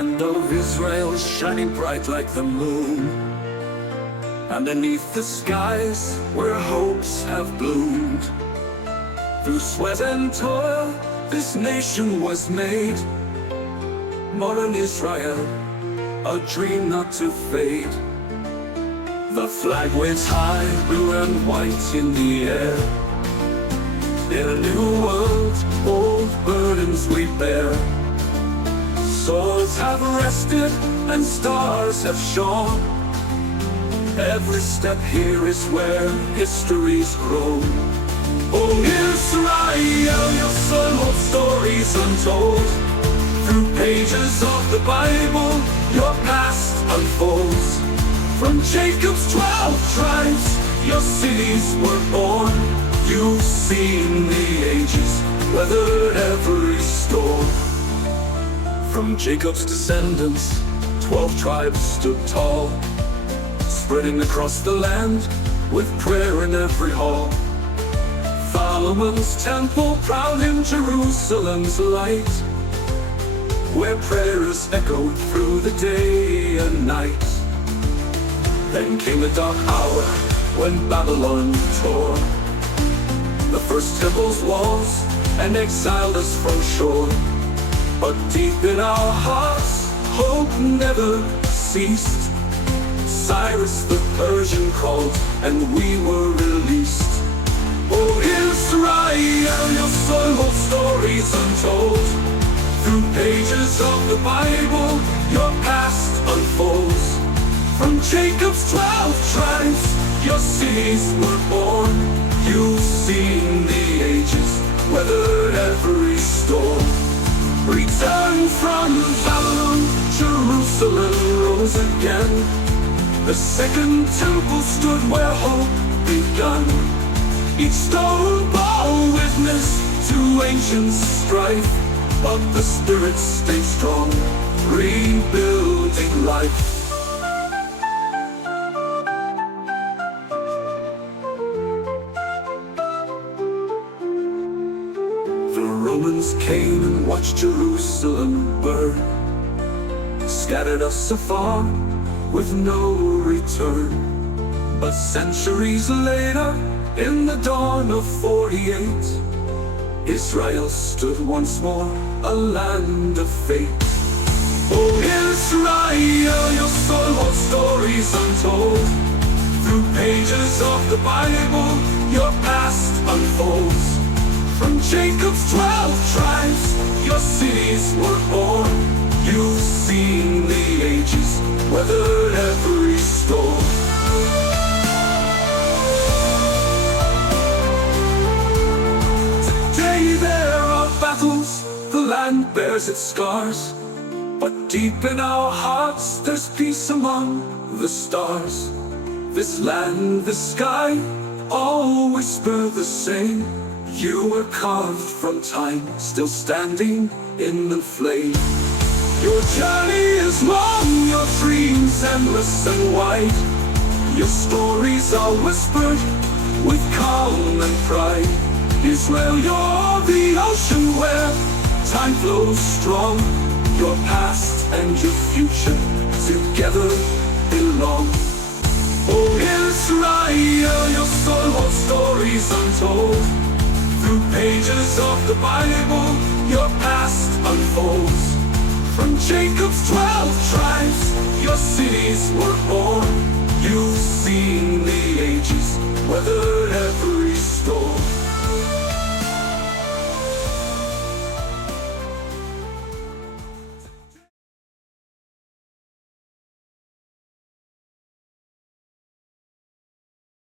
land of Israel shining bright like the moon. Underneath the skies where hopes have bloomed. Through sweat and toil, this nation was made. Modern Israel, a dream not to fade. The flag waves high, blue and white in the air. In a new world, old burdens we bear. Swords have rested and stars have shone. Every step here is where history's grown. Oh Israel, your son holds stories untold. Through pages of the Bible, your past unfolds. From Jacob's 12 tribes, your cities were born. You've seen the ages, weathered every storm. From Jacob's descendants, 12 tribes stood tall, spreading across the land with prayer in every hall. Solomon's temple proud in Jerusalem's light, where prayers echoed through the day and night. Then came a dark hour when Babylon tore the first temple's walls and exiled us from shore. But deep in our hearts, hope never ceased. Cyrus the Persian called, and we were released. Oh Israel, your son holds stories untold. Through pages of the Bible, your past unfolds. From Jacob's 12 tribes, your cities were born. You've seen the ages, weathered every storm. Return from Babylon, Jerusalem rose again. The second temple stood where hope begun. Each stone bore witness to ancient strife, but the spirit stayed strong, rebuilding life. The Romans came and watched Jerusalem burn, scattered us afar with no return. But centuries later, in the dawn of 48, Israel stood once more, a land of fate. Oh Israel, your son holds stories untold. Through pages of the Bible, your past unfolds. From Jacob's 12 tribes, your cities were born. You've seen the ages, weathered every storm. Today there are battles, the land bears its scars, but deep in our hearts there's peace among the stars. This land, this sky, all whisper the same. You were carved from time, still standing in the flame. Your journey is long, your dreams endless and wide. Your stories are whispered with calm and pride. Israel, you're the ocean where time flows strong. Your past and your future together belong. Oh Israel, your son holds stories untold. Through pages of the Bible, your past unfolds. From Jacob's 12 tribes, your cities were born. You